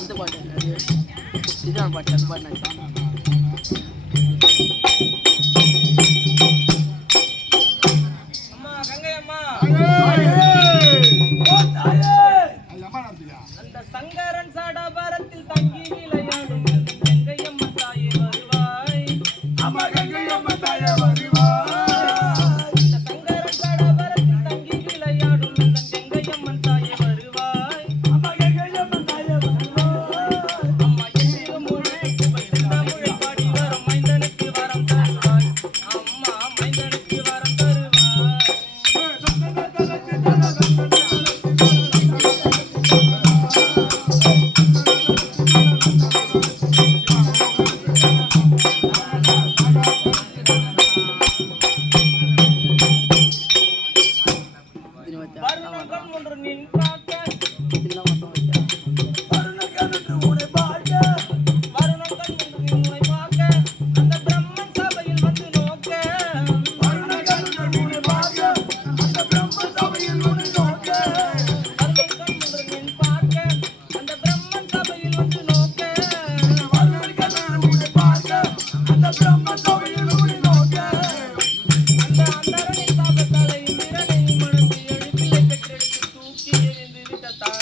இந்த பாட்டு இதுதான் பாட்டு அந்த பாட்டு அந்த சங்கரன் சடபரத்தில் தங்கி விளையாடும் கங்கையம்மா தாயே வருவாய். அம்மா கங்கையம்மா தாயே வருவாய். இந்த சங்கரன் சடபரத்தில் தங்கி விளையாடும் கங்கையம்மா தாயே வருவாய். அம்மா கங்கையம்மா தாயே வருவாய். அம்மா எதிர மொழி தமிழை பாடி வரும் மைந்தனுக்கு வரம் தருவாய். அம்மா மைந்தனுக்கு வரம் தருவாய். வருணங்கள் ஒன்று நின் பார்க்க வருணங்கள் ஒன்று உன்னை பார்க்க வருணங்கள் ஒன்று உன்னை பார்க்க அந்த பிரம்மன் சபையில் வந்து நோக்க வருணங்கள் ஒன்று உன்னை பார்க்க அந்த பிரம்மன் சபையில் வந்து நோக்க வருணங்கள் ஒன்று நின் பார்க்க அந்த பிரம்மன் சபையில் வந்து நோக்க வருணங்கள் ஒன்று உன்னை பார்க்க அந்த பிரம்மன் சபையில் வந்து நோக்க அந்த அந்தரனின் சாபத்தாலையும் விரலையும் மணந்து எழுப்பியை பெற்றெடுத்து தூக்கி எறிந்து விட்ட தாய்.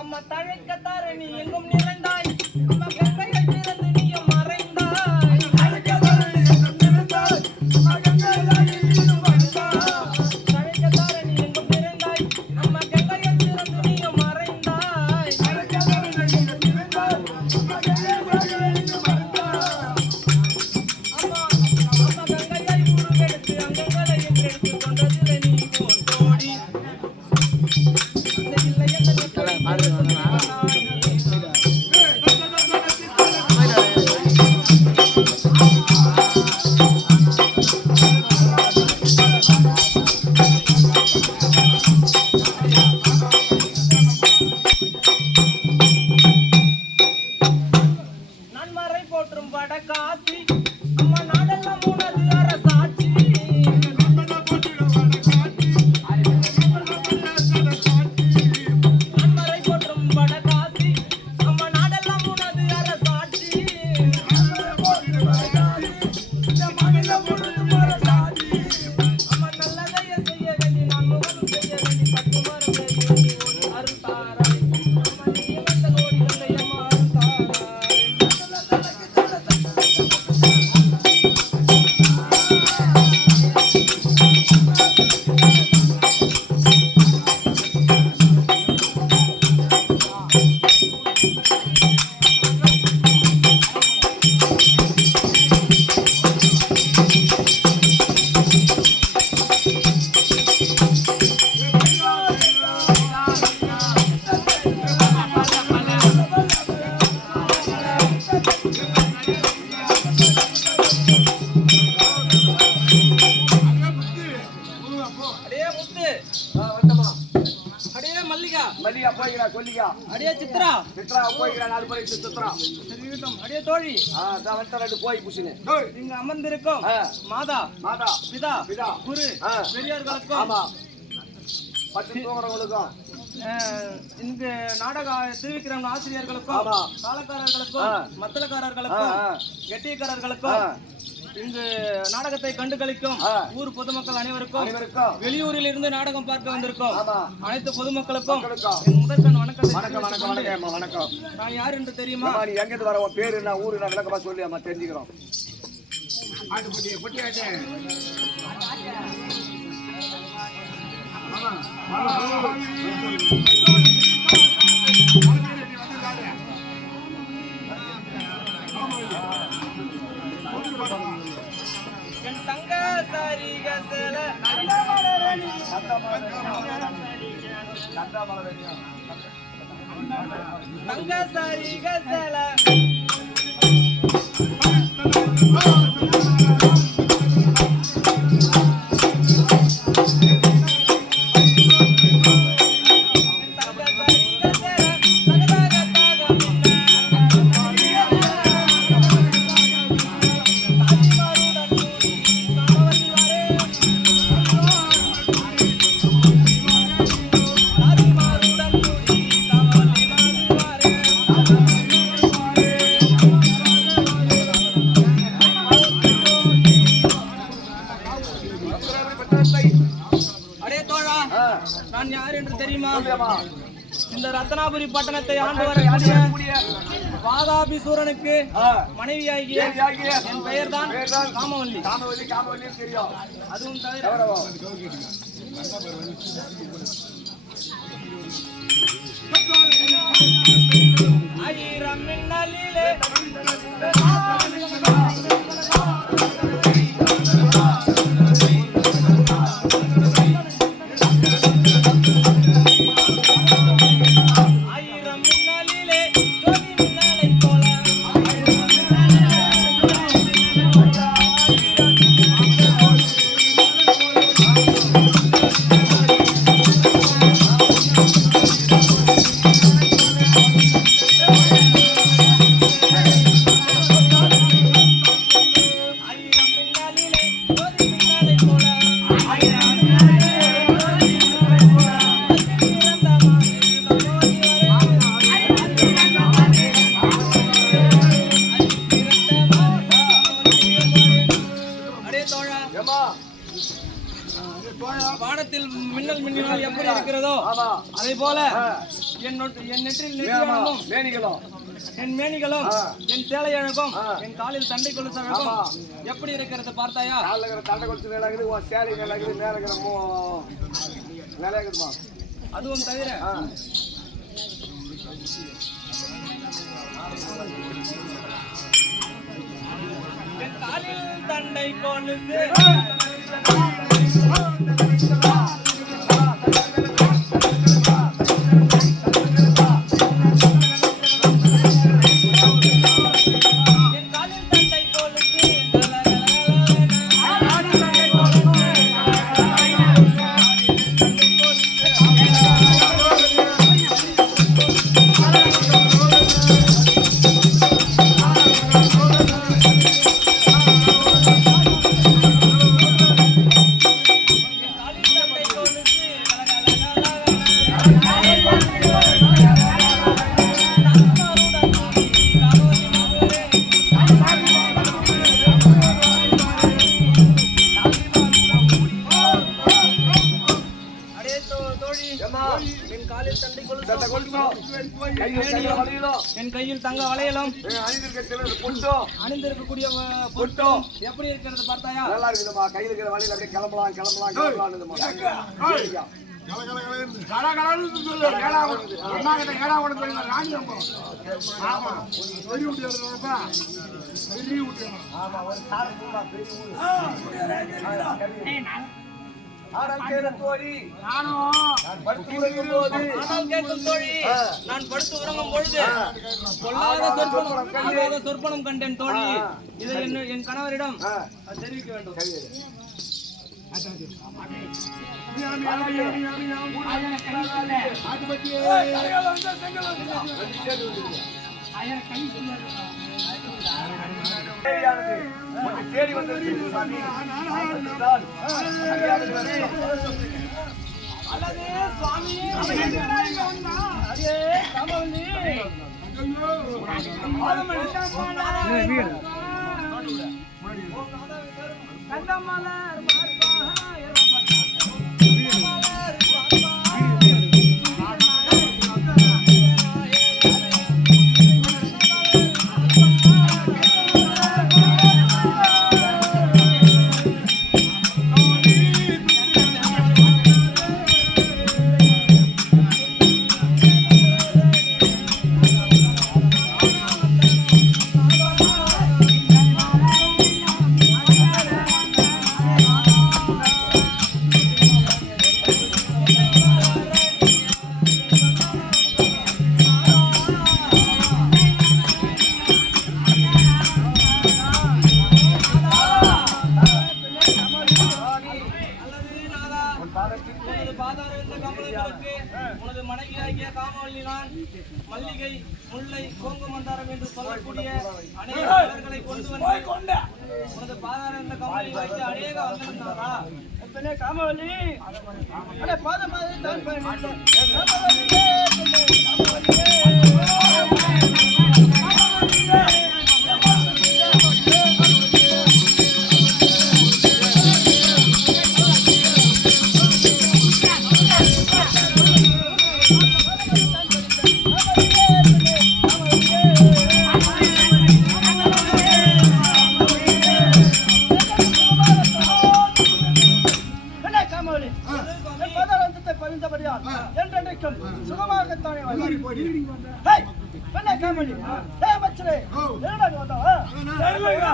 அம்மா தழைக்க தாரணி எங்கும் நிறைந்தாய். அம்மா கங்கையை பிறந்து நீயும் மறைந்தாய். தழைக்க தாரணி எங்கும் நிறைந்தாய். அம்மா கங்கையை நீயும் மறைந்தாய். தழைக்க தாரணி எங்கும் நிறைந்தாய். அம்மா கங்கையை பிறந்து நீயும் மறைந்தாய். தழைக்க தாரணி எங்கும் நிறைந்தாய். அம்மா கங்கையை நீயும் மறைந்தாய். அம்மா கங்கையை உருவெடுத்து அங்கங்களை என்றெடுத்து கொண்டதில்லை நீ போல் தோடி. அந்த இல்லை நன்மறை போற்றும் வடகாசி அம்மா நாடெல்லாம் உனது அரசாட்சி. நன்மறை போற்றும் வடகாசி அம்மா நாடெல்லாம் உனது அரசாட்சி. அம்மா நல்லதைய செய்ய வேண்டி நான் முகம் செய்ய வேண்டி பத்து மரம் வேண்டி அருள்தாராய். அம்மா நீ வந்த கோடி கங்கையம்மா அருள்தாராய். அடே முத்து அடே மல்லிகா மல்லிகா போய்கிறா சொல்லிக்கா. அடே சித்ரா சித்ரா போய்கிறா 4 பேர் சித்ரா. சரிவிட்டம் அடே தோழி தான் வந்து 2 போய் புசினே. இங்க அமர்ந்திருக்கும் மாதா மாதா பிதா பிதா குரு பெரியார்களுக்கும் ஆமா பத்து தோறவங்களுக்கும் இந்த நாடக திருவிக்கிரம ஆசிரியர்களுக்கும் காலக்காரர்களுக்கும் மத்தளக்காரர்களுக்கும் கெட்டியக்காரர்களுக்கும் இங்கு நாடகத்தை கண்டு களிக்கும் ஊர் பொதுமக்கள் அனைவருக்கும் வெளியூரில் இருந்து நாடகம் பார்க்க வந்திருக்கும் அனைத்து பொதுமக்களுக்கும் முதற்கண் வணக்கம். வணக்கம். நான் யார் என்று தெரியுமா? நீ எங்கிருந்து வர உன் பேரு என்ன ஊரு நான் விளக்கமா சொல்லி அம்மா தெரிஞ்சுக்கிறோம். என் தங்க சரிக செல தங்க சரிக செல நான் யார் என்று தெரியுமா? சொல்லுமா. இந்த ரத்னாபுரி பட்டணத்தை ஆண்டு வரக்கூடிய வாதாபிசூரனுக்கு மனைவியாகிய என் பெயர் தான் காமவல்லி. காமவல்லி தெரியும். அதுவும் தவிர ஆயிரம் மின்னலிலே வானத்தில் மின்னல் மின்னினால் எப்படி இருக்கிறதோ அதே போல என் நெற்றில் நெற்றியும் என் மேனிகளும் என் சேலை அழகும் என் காலில் தண்டை கொலுசு அழகும் எப்படி இருக்கிறது பார்த்தாயா? தண்டை கொலுசு மேலாகுது, சேலை மேலாகுது, மேலாகுதுமா. அதுவும் தவிர என் காலில் தண்டை கொலுசு என் கையில் தங்க வளையலும் அணிந்திருக்கக்கூடிய பொட்டும் எப்படி இருக்கிறது பார்த்தாயா? நல்லா இருக்குதுமா. கையில் இருக்கிற வளையல் அப்படியே கிளம்பலாம் நான் படுத்து உறங்கும் பொழுது பொல்லாத சொற்பனம் கண்டேன் தோழி. இதை என் கணவரிடம் தெரிவிக்க வேண்டும். தேடி வந்து உனது மனைவியாகிய காமவல்லி நான் மல்லிகை, முல்லை, கோங்கு மந்தாரம் என்று சொல்லக்கூடிய அநேக மலர்களை கொண்டு வந்து உனது பாதார என்ற கமலை வைத்து அநேக வந்திருந்தாரா? காமவல்லி வந்தபடியால் என்றென்றைக்கும் சுகமாகத்தானே என்ன காமெடி மச்சரே என்னடா நீ வந்தா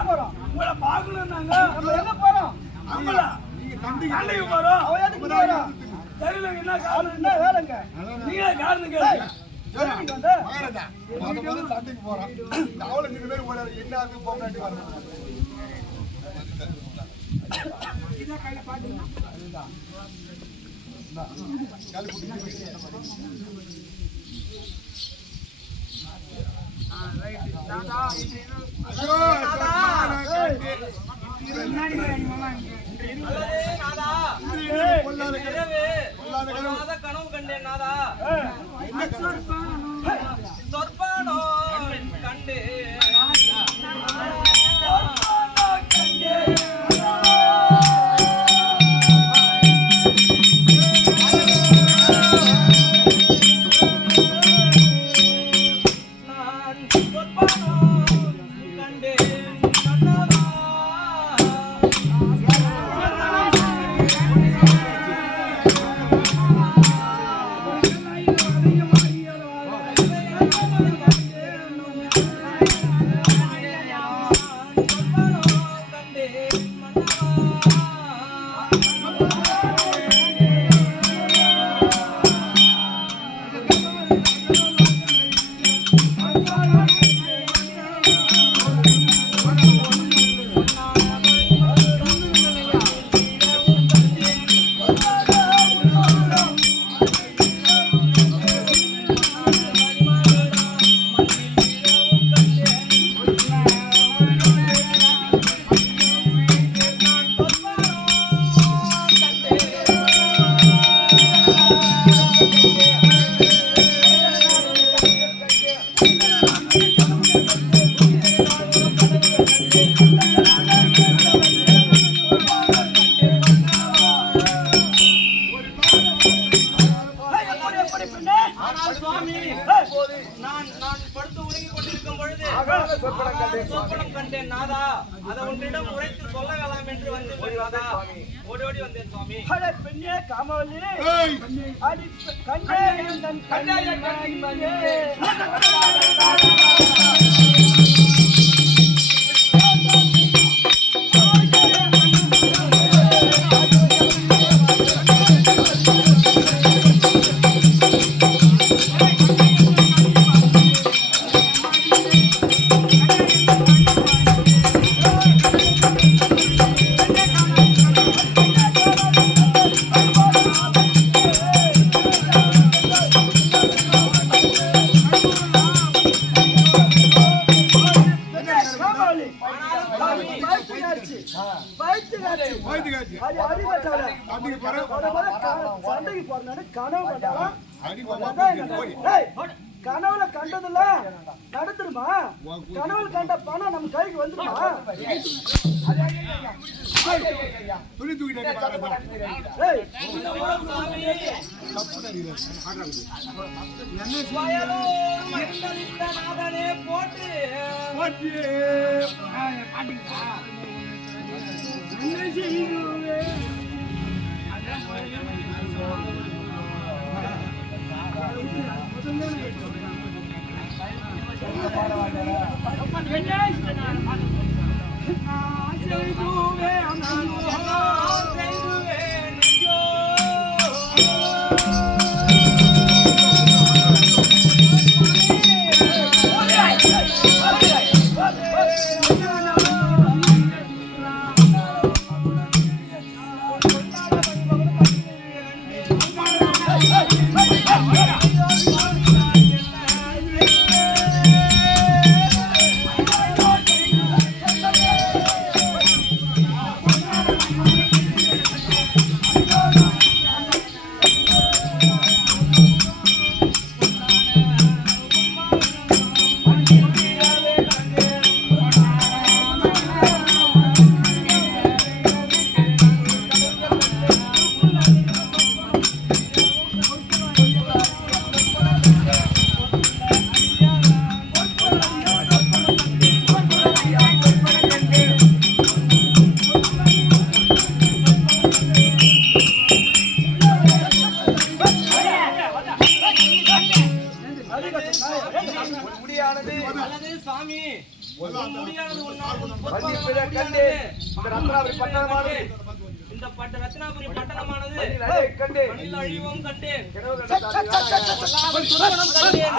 போறோம் உங்களை பார்க்கணும் நாங்க நம்ம எங்க போறோம் நம்மளா நீங்க தண்டிக்கு போறோம் அவ எதுக்கு போறோம் தெரியல என்ன காரணம் என்ன வேலைங்க நீங்க காரணம் கேளுங்க சண்டைக்கு போறோம் அவளை 2 பேரும் போறாரு என்ன ஆகுது போகாட்டி வரணும் கனவு கண்டேன் நாதா சொற்பானோ கண்டு சொப்பனம் கண்டேன் நாதா அதை உன்னிடம் உரைத்து சொல்ல வேண்டாம் என்று வந்தேன் நாதா ஓடி ஓடி வந்தேன் சுவாமி பெண்ணே காமவல்லி அடி கண்ணே கண்ணே கனவுல கண்டதுல நடந்துருமா கனவுல கண்ட பணம் நம்ம கைக்கு வந்துருமா துணி தூக்கிட்டே போட்டு Thank you. உன் முடியானது அல்லது சுவாமி உன் முடியானது உன்னால் வள்ளி பிற கண்டு இந்த ரத்னாபுரி பட்டணமானது இந்த ரத்னாபுரி பட்டணமானது கண்டு மண்ணில் அழிவும் கண்டேன் கிடவு கண்டால் துன்பம் கண்டேன்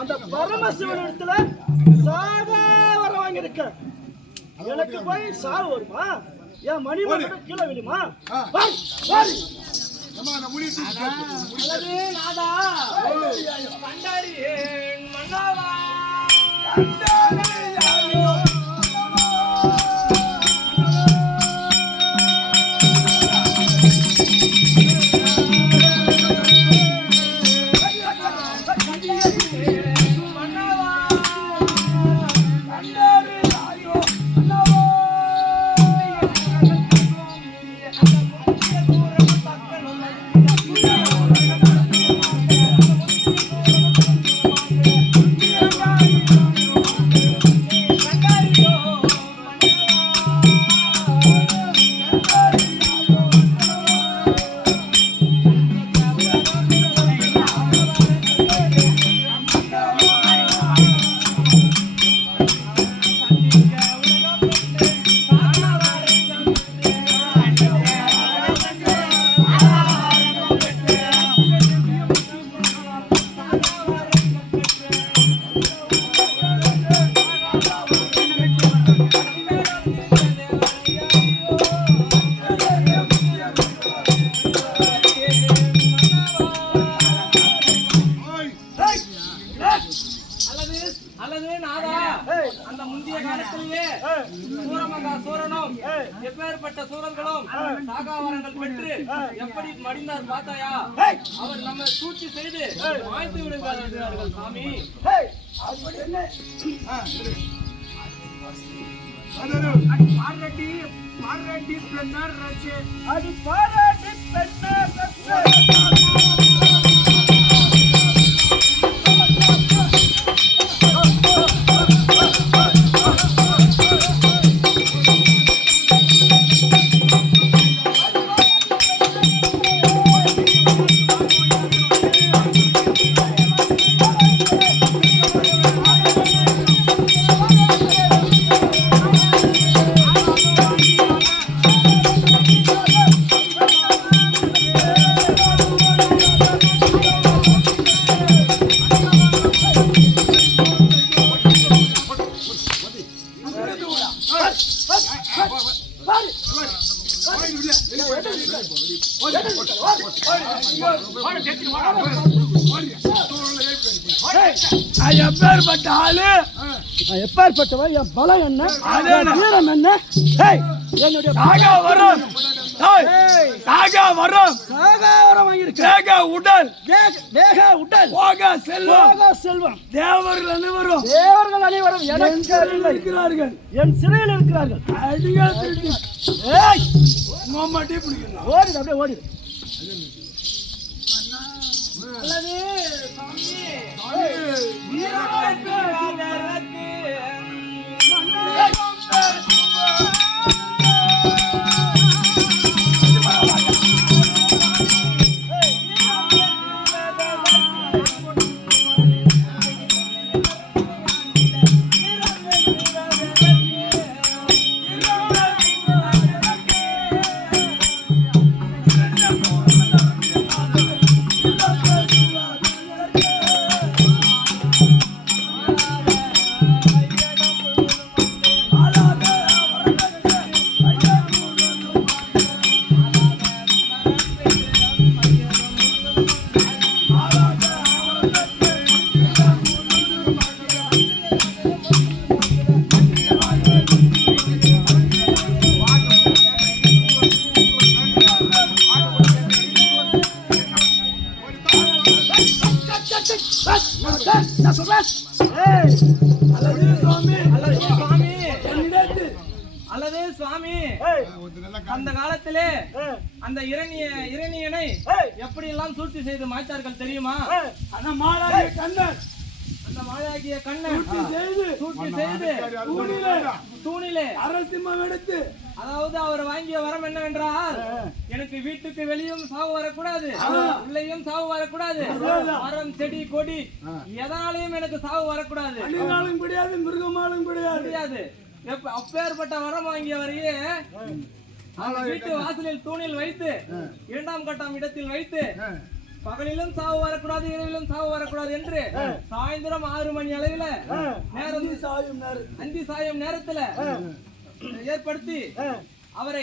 அந்த பரமசிவனிடத்துல சாக வர வாங்கியிருக்க எனக்கு போய் சாவு வருமா? என் மணிமகன் கீழே விழுமா? அல்லது நாதா கண்டறியேன் மன்னவா அல்லது நாதா அந்த முந்தைய காலத்திலேயே சூரமங்கா சூரனும் எப்பேற்பட்ட சூரர்களும் சாகாவரங்கள் பெற்று எப்படி மடிந்தார் பார்த்தாயா? அவர் நம்ம சூழ்ச்சி செய்து வாய்த்து விடுகிறார்கள் சாமி. பாரடி பெண்ணர் ரச்சே அது பாராட்டி பெண்ணார் எப்பேற்பட்ட ஆளு, எப்பேற்பட்டவன், என் பலம் என்ன, வீரம் என்ன, என்னுடைய வரும் உடல் தேக உடல் செல்வம் தேவர்கள் அனைவரும் எனக்கு இருக்கிறார்கள், என் சிறையில் இருக்கிறார்கள். ஓடிடு, அப்படியே ஓடிடு. எஸ் ஏய் அல்லது சுவாமி அல்லது சுவாமி என்னிடத்தில் அல்லது சுவாமி ஏய் அந்த காலத்திலே ஏய் அந்த இரணியனை ஏய் எப்படி எல்லாம் சூழ்ச்சி செய்து மாய்த்தார்கள் தெரியுமா? ஏய் அந்த மாலாகிய கண்ணன் அந்த மாயாகிய கண்ணன் சூழ்ச்சி செய்து தூணிலே அரசிம்மம் எடுத்து அதாவது அவர் வாங்கிய வரம் என்னவென்றால் எனக்கு வீட்டுக்கு வெளியும் சாவு வரக்கூடாது, உள்ளேயும் சாவு வரக்கூடாது, மரம் செடி கொடி எதனாலையும் எனக்கு சாவு வரக்கூடாது, மனிதனாலும் கிடையாது மிருகமாலும் கிடையாது. அப்பேற்பட்ட வரம் வாங்கியவரையே அந்த வீட்டு வாசலில் தூணில் வைத்து 2ஆம் கட்டம் இடத்தில் வைத்து பகலிலும் சாவு வரக்கூடாது, இரவிலும் சாவு வரக்கூடாது என்று சாயந்தரம் 6 மணி அளவில் அந்தி சாயும் நேரத்துல ஏற்படுத்தி அவரை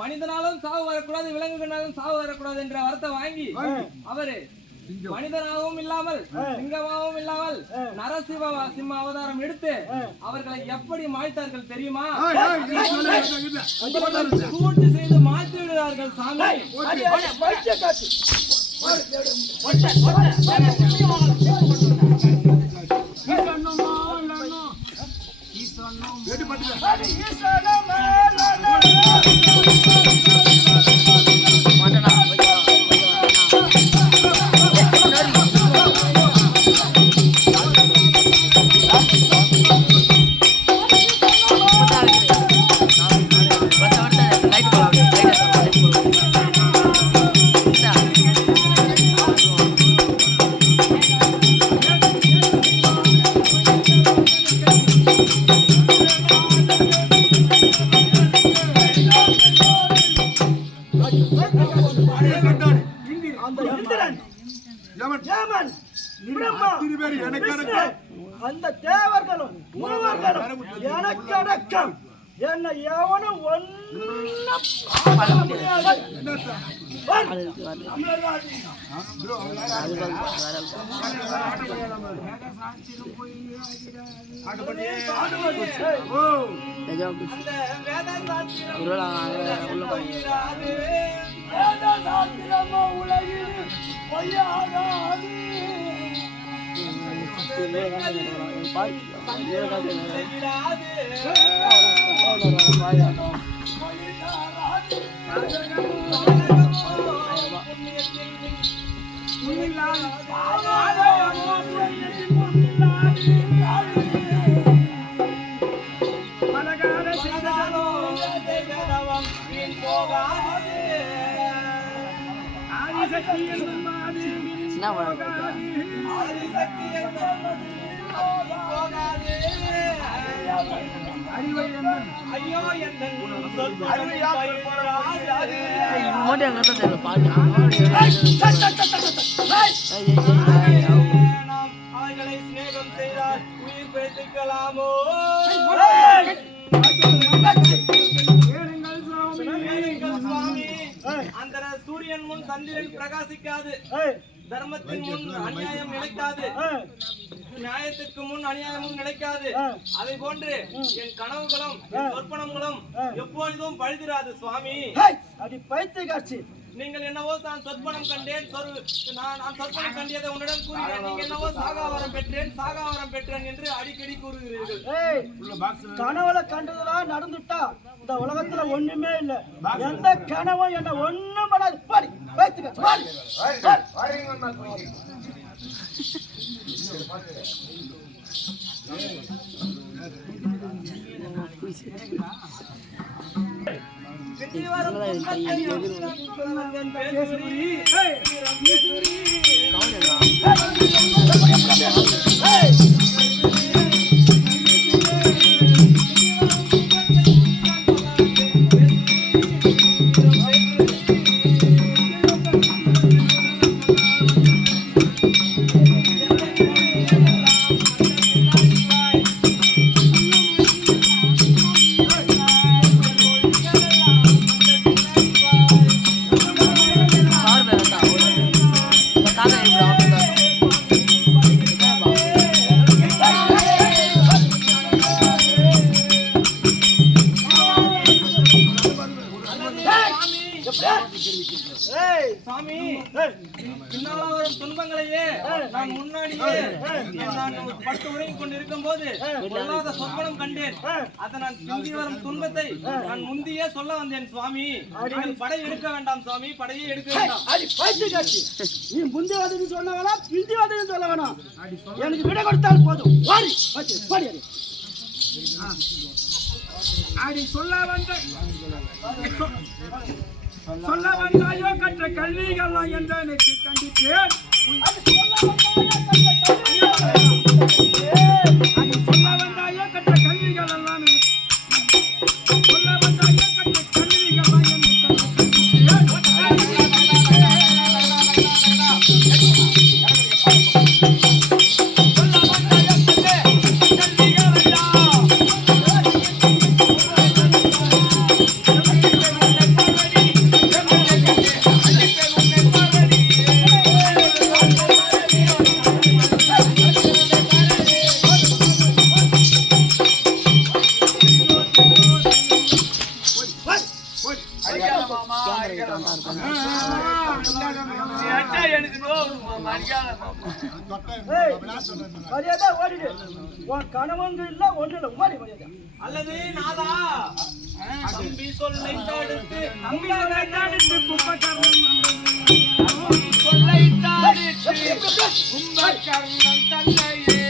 மனிதனாலும் சாவு வரக்கூடாது, விலங்குகளாலும் சாவு வரக்கூடாது என்ற வரத்தை வாங்கி அவரு மனிதனாகவும் இல்லாமல் சிங்கமாகவும் இல்லாமல் சிம்ம அவதாரம் எடுத்து அவர்களை எப்படி மாய்த்தார்கள் தெரியுமா? சூழ்ச்சி செய்து மாய்த்து விடுகிறார்கள் சாமி. அந்த தேவர்களும் மூவர்களும் எனக்கு அடக்கம். என்ன எவனும் அவைகளை சிநேகம் செய்தால் உயிர் பிழைத்துக்கலாமோ? சுவாமி, அந்த சூரியன் முன் சந்திரன் பிரகாசிக்காது, தர்மத்தின் முன் அநியாயம் நிலைக்காது, நியாயத்திற்கு முன் அநியாயமும் நிலைக்காது. அதை போன்று என் கனவுகளும் சொற்பனங்களும் எப்பொழுதும் பழுதிராது சுவாமி. அடி பைத்திய காட்சி. நீங்கள் என்னவோ நான் சொற்பனம் கண்டேன், நான் சொற்பனம் கண்டியதை உன்னிடம் கூறினேன். நீங்க என்னவோ சாகாவரம் பெற்றேன் என்று அடிக்கடி கூறுகிறீர்கள். கனவுல கண்டதெல்லாம் நடந்துட்டா இந்த உலகத்துல ஒண்ணுமே இல்ல. எந்த கனவும் என்ன ஒண்ணும் பண்ணாது. பாடி பைத்திய காட்சி. சாமி பின்னால வரும் துன்பங்களையே நான் முன்னாடியே நான் பட்டு உறங்கிக் கொண்டிருக்கும் போது பொல்லாத சொப்பனம் கண்டேன். அதை நான் பிந்தி வரும் துன்பத்தை நான் முந்தியே சொல்ல வந்தேன் சுவாமி. நீங்கள் படை எடுக்க வேண்டாம் சுவாமி, படையே எடுக்க வேண்டாம். நீ முந்தி வந்து சொல்ல வேணாம், பிந்தி வந்து சொல்ல வேணாம். எனக்கு விடை கொடுத்தால் போதும். அடி சொல்ல வந்தாயோ கற்ற கல்விகள்லாம் என்று எனக்கு கண்டித்தேன். அடி சொல்ல வந்தாயோ கற்ற கல்விகள் எல்லாம் சொல்ல வந்தாயோ கற்ற கல்விகள்லாம் என்று கணவங்க இல்ல ஒண்ணு இல்ல உமாரி மரியாதை அல்லது நாதா தம்பி சொல்லை தடுத்து சொல்லை தடுத்து கும்பகர்ணன் தன்னையே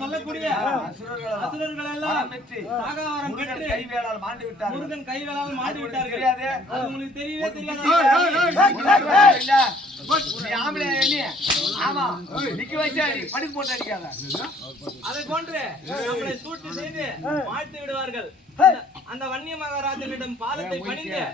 சொல்லக்கூடிய அசுரர்கள் எல்லாம் சாகாவரம் பெற்று முருகன் கைவேளால் மாண்டு விட்டார்கள். அது உங்களுக்கு தெரியவே தெரியாது. அதை போன்று நம்மளை சூட்டு செய்து வாழ்த்து விடுவார்கள். அந்த வன்னிய மகாராஜனிடம் பாதத்தை பணிந்து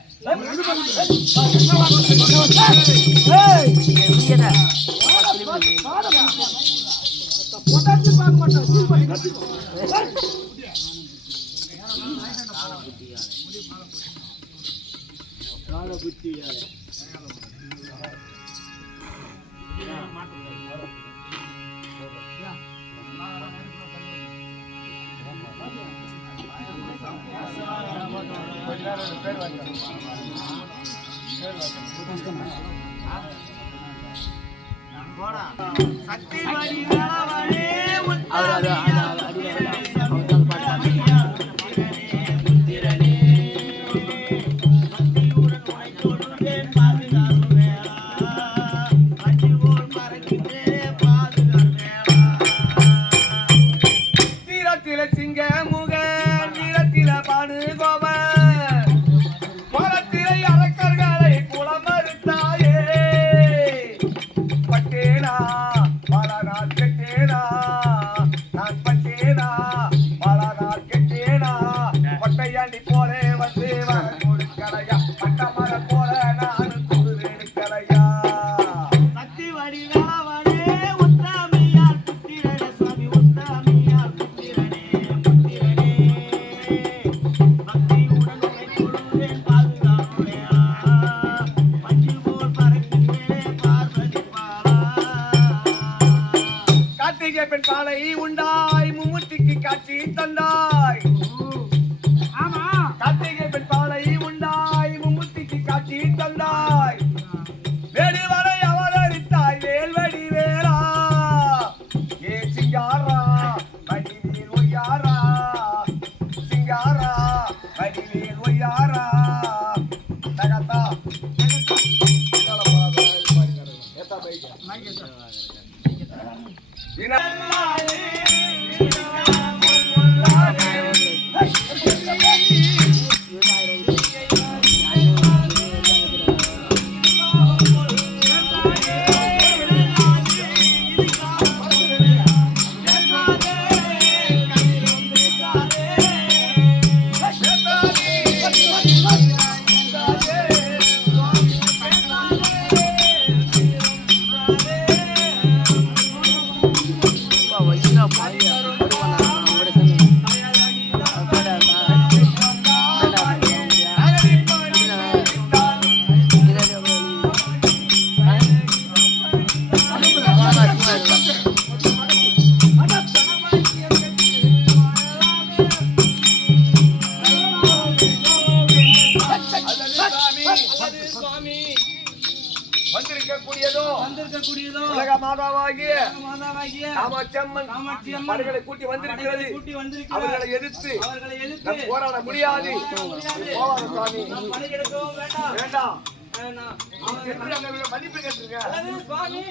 பெண் பாலை உண்டாய் மும்முத்திக்கு காட்சி தந்தாய். ஆமா, கார்த்திகை பெண் பாலை அல்லது சுவாமி வந்திருக்கக்கூடியதோ வந்திருக்கக்கூடியதோ உலக மாதாவாகிய மாதாவாகிய காமாட்சியம்மன் காமாட்சியம்மன் அவர்களை கூட்டி வந்திருக்கிறது. கூட்டி வந்திருக்கிறார். அவர்களை எதிர்த்து எதிர்த்து நாம் போராட முடியாது. போவாங்க சுவாமி. நாம் பலிகெடுக்கவும் வேண்டாம். வேண்டாம். அவர்கள் அவர்களை மன்னிப்பு கேட்டுருங்க. அல்லது சுவாமி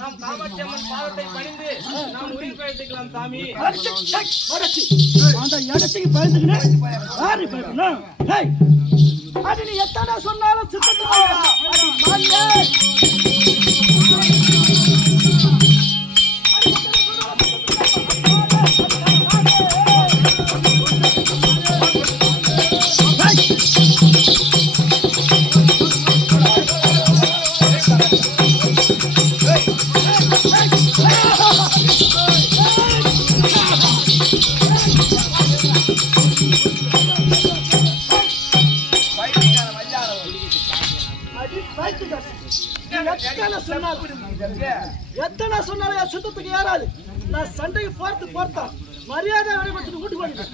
நாம் காமாட்சியம்மன் பாதத்தை பணிந்து நாம் உயிர் பழித்துக்கலாம் சாமி. அந்த இடத்துக்கு பயந்துக்கினேன் யாரு பயப்படணும்? அது நீ எத்தனை சொன்னாலும் சித்தத்துக்கு எத்தனை சொன்னாலும் என் சித்தத்துக்கு ஏறாது. நான் சண்டைக்கு போறதா மரியாதை விடைபட்டு வீட்டு போயிட்டு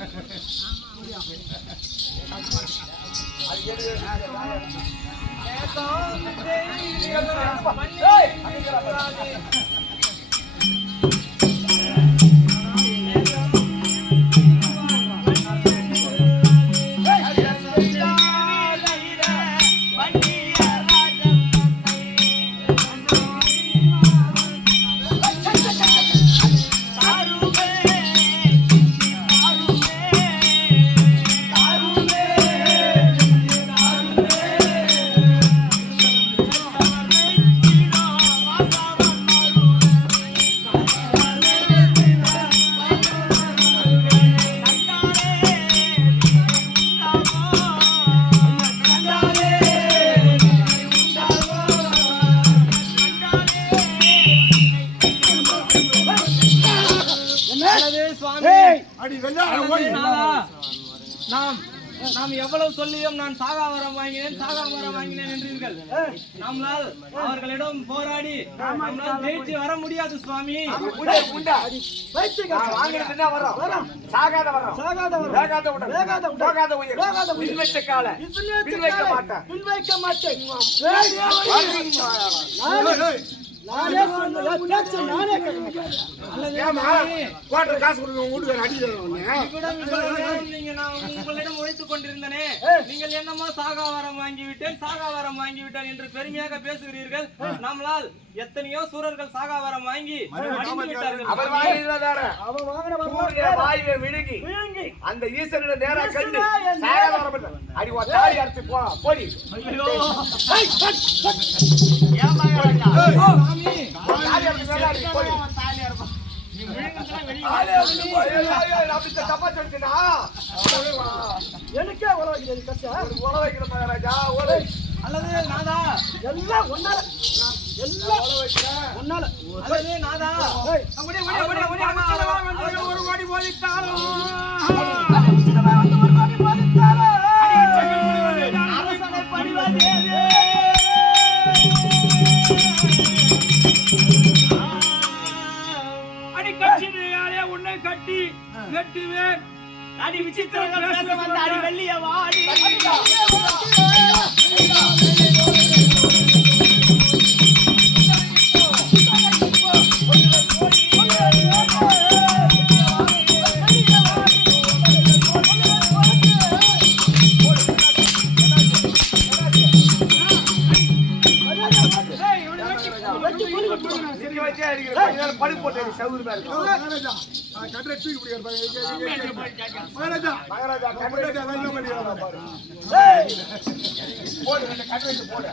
நாம் எவ்வளவு சொல்லியும் நான் சாகாவரம் வாங்கினேன் என்றீர்கள். நம்மளால் அவர்களிடம் போராடி நம்மளால் ஜெயிச்சு வர முடியாது சுவாமி. நானே உங்களிடம் உழைத்துக் கொண்டிருந்தனே, நீங்கள் என்னமோ சாகாவரம் வாங்கிவிட்டேன் என்று பெருமையாக பேசுகிறீர்கள். நம்மளால் எத்தனையோ சூரர்கள் சாகாவரம் வாங்கி அந்த ஈஸ்வரனை நேரா கண்டு அடி அடிச்சு போடி எனக்கே உலகில் கஷ்டம் உலகிற மகாராஜா அல்லது நாதா எல்லாம் ஒன்னால எல்லாம் ஒன்னால அல்லது நாதா ஒரு கோடி போதித்தாலும் அரசனை பணிவதே அடி கட்சியாலே உன்னை கட்டி வெட்டுவேன். அடி விசித்திரம் பேச வந்த அடி வெள்ளிய வாடி படி போட்டு சவுறு கட்டுரை தூக்கி மகாராஜா போடு கட்டுரை போடு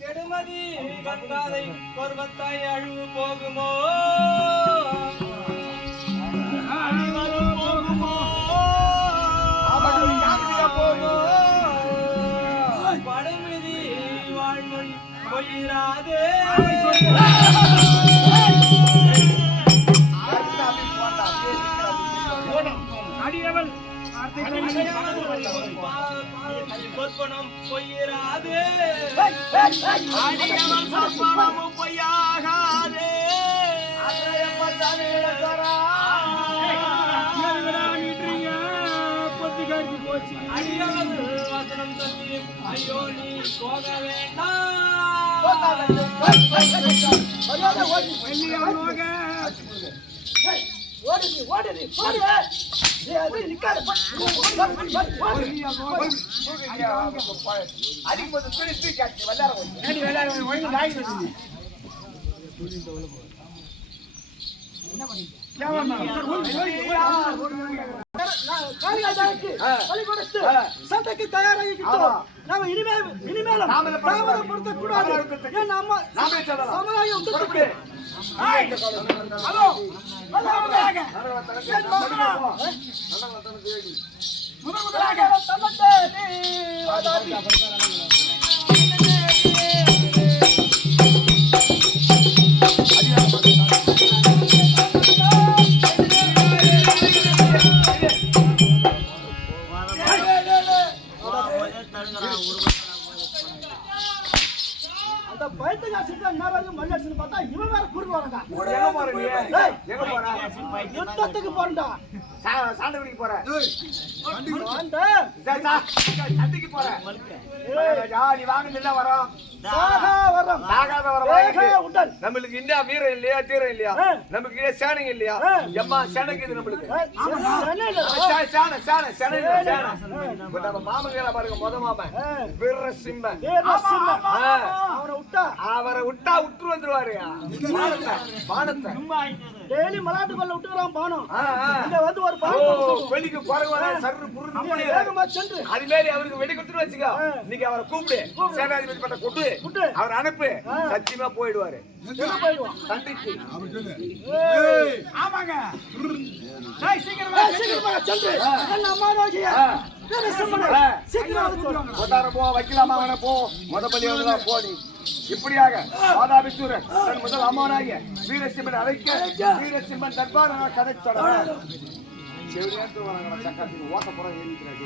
கெடுமதி கங்காதை பருவத்தாய் அழுவு போகுமோ படுமிதி வாழ்வன் பொய்யிராதே அடியவள் சொற்பனம் பொய்யிராதே அடியவள் சொற்பனமும் பொய்யாகாதே மரியாதை ஓடி. ஏய், ஓடு நீ, ஓடு நீ, ஓடு. ஏய், அது நிக்காத. அடிக்கும்போது துணி தூக்கி விளையாட சண்டைக்கு தயாராகிக்கிட்டோம். நாம இனிமேலும் தாமதப்படுத்தக் கூடாது. ஏன் நம்ம சமுதாயம் உண்டுக்கு. ஹலோ முதலாக தன்னத்தை வாதாடி அந்த பயத்துக்கு அசிங்க நேரம் மல்லியடிச்சு பார்த்தா இவன் வேற குறுக்கு வரடா. எங்க போற யுத்தத்துக்கு போறடா. சாண்டவடிக்கு போற சண்டைக்கு போற நீ வாங்குறதுல வரோம் சாகாத வரம் நம்மளுக்கு இன்னும் வீரம் இல்லையா தீரம் இல்லையா நமக்கு சேனைங்க இல்லையா எம்மா சேனைக்கு இது நம்மளுக்கு நம்ம மாமங்கள பாருங்க முத மாமன் வீரசிம்மன் அவரை விட்டா விட்டு வந்துருவாரு பானத்தை டெய்லி மலாட்டு கொள்ள விட்டுறான் பானம் வந்து ஒரு வெளிக்கு போறவர சர்ரு புரு வேகமா சென்று அது மாதிரி அவருக்கு வெடி கொடுத்துட்டு வச்சுக்கோ நீங்க அவரை கூப்பிடு சேனாதிபதி பட்ட கொட்டு அவர் அனுப்பு சத்தியமா போயிடுவாரு சண்டைக்கு ஆமாங்க சீக்கிரமா சென்று வைக்கலாமா போ முதபலி போ நீ இப்படியாக வாதாபிசூரன் தன் முதல் அம்மானாகிய வீரசிம்மன் அழைக்க வீரசிம்மன் தர்பார் கதை தொடர் சக்கரத்துக்கு ஓட்ட புறம் ஏறிக்கிறாங்க